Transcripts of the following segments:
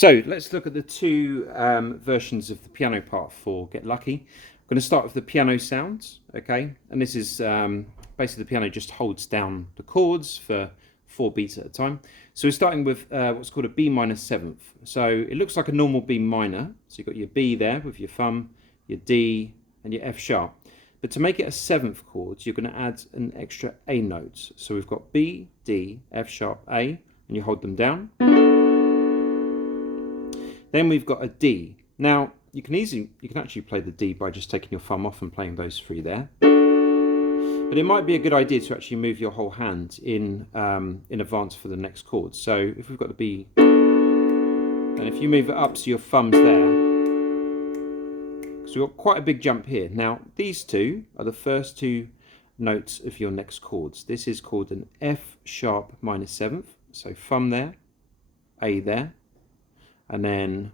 So let's look at the two versions of the piano part for Get Lucky. I'm going to start with the piano sounds, okay? And this is basically the piano just holds down the chords for 4 beats at a time. So we're starting with what's called a B minor seventh. So it looks like a normal B minor. So you've got your B there with your thumb, your D, and your F sharp. But to make it a seventh chord, you're going to add an extra A note. So we've got B, D, F sharp, A, and you hold them down. Then we've got a D. Now you can actually play the D by just taking your thumb off and playing those 3 there. But it might be a good idea to actually move your whole hand in advance for the next chord. So if we've got the B, and if you move it up so your thumb's there, so we've got quite a big jump here. Now these two are the first 2 notes of your next chords. This is called an F sharp minor seventh. So thumb there, A there, and then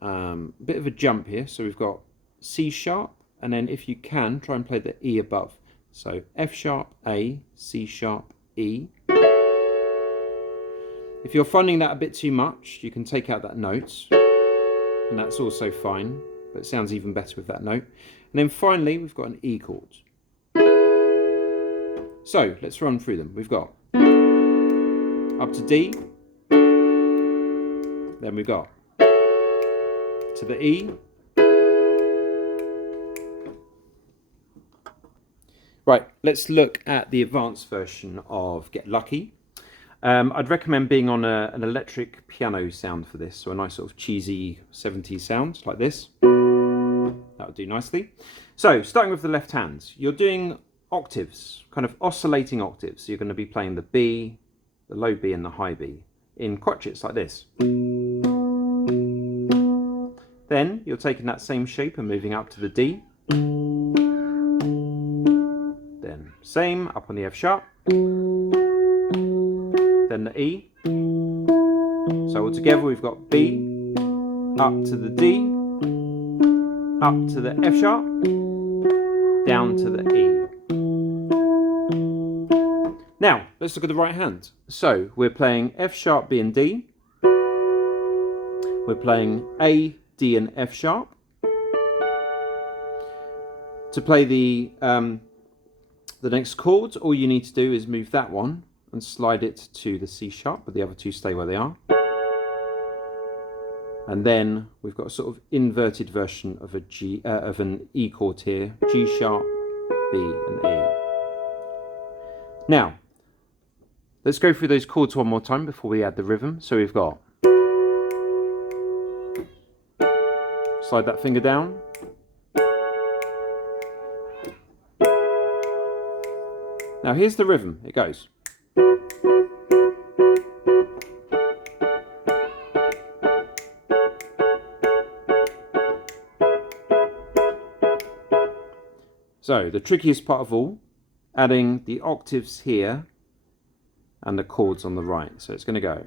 a bit of a jump here. So we've got C sharp, and then if you can, try and play the E above. So F sharp, A, C sharp, E. If you're finding that a bit too much, you can take out that note, and that's also fine, but it sounds even better with that note. And then finally, we've got an E chord. So let's run through them. We've got up to D, then we've got to the E. Right, let's look at the advanced version of Get Lucky. I'd recommend being on an electric piano sound for this, so a nice sort of cheesy 70s sound like this. That would do nicely. So, starting with the left hand, you're doing octaves, kind of oscillating octaves. So you're going to be playing the B, the low B and the high B in crotchets like this. Then you're taking that same shape and moving up to the D. Then same up on the F sharp. Then the E. So all together we've got B, up to the D, up to the F sharp, down to the E. Now, let's look at the right hand. So we're playing F sharp, B and D. We're playing A, D and F sharp. To play the next chord, all you need to do is move that one and slide it to the C sharp, but the other 2 stay where they are. And then we've got a sort of inverted version of a G, of an E chord here: G sharp, B and E. Now, let's go through those chords one more time before we add the rhythm. So we've got, slide that finger down. Now here's the rhythm, it goes. So the trickiest part of all, adding the octaves here and the chords on the right. So it's going to go.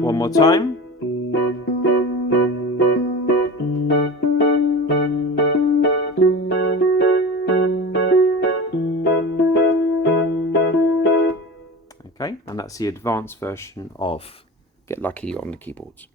One more time. Okay, and that's the advanced version of Get Lucky on the keyboards.